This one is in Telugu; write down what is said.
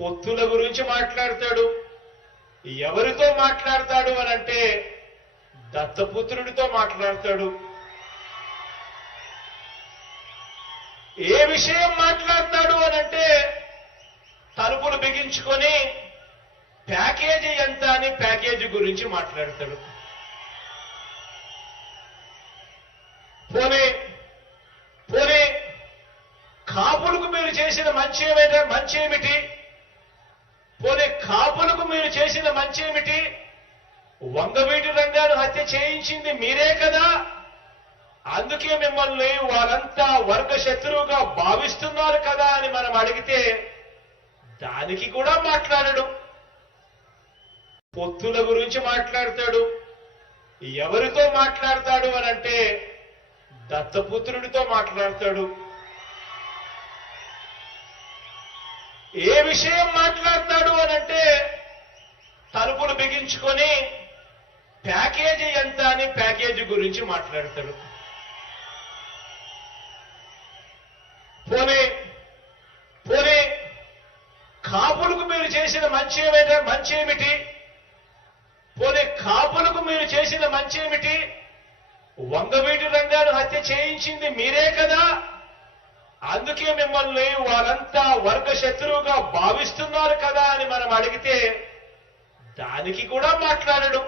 పొత్తుల గురించి మాట్లాడతాడు ఎవరితో మాట్లాడతాడు అని అంటే దత్తపుత్రుడితో మాట్లాడతాడు ఏ విషయం మాట్లాడతాడు అని అంటే తలుపులు బిగించుకొని ప్యాకేజీ ఎంత అని ప్యాకేజీ గురించి మాట్లాడతాడు పోనీ పోనీ కాపులకు మీరు చేసిన మంచి ఏమైనా మంచి ఏమిటి వంద వీటి రంగాలు హత్య చేయించింది మీరే కదా అందుకే మిమ్మల్ని వాళ్ళంతా వర్గ శత్రువుగా భావిస్తున్నారు కదా అని మనం అడిగితే దానికి కూడా మాట్లాడడు పొత్తుల గురించి మాట్లాడతాడు ఎవరితో మాట్లాడతాడు అని అంటే దత్తపుత్రుడితో మాట్లాడతాడు ఏ విషయం మాట్లాడతాడు అని అంటే తలుపులు బిగించుకొని ప్యాకేజీ ఎంత అని ప్యాకేజీ గురించి మాట్లాడతాడు పోనీ పోనీ కాపులకు మీరు చేసిన మంచి ఏమైతే మంచి ఏమిటి పోనీ కాపులకు మీరు చేసిన మంచి ఏమిటి వంగవీటి రంగాను హత్య చేయించింది మీరే కదా అందుకే మిమ్మల్ని వారంతా వర్గ శత్రువుగా భావిస్తున్నారు కదా అని మనం అడిగితే దానికి కూడా మాట్లాడడు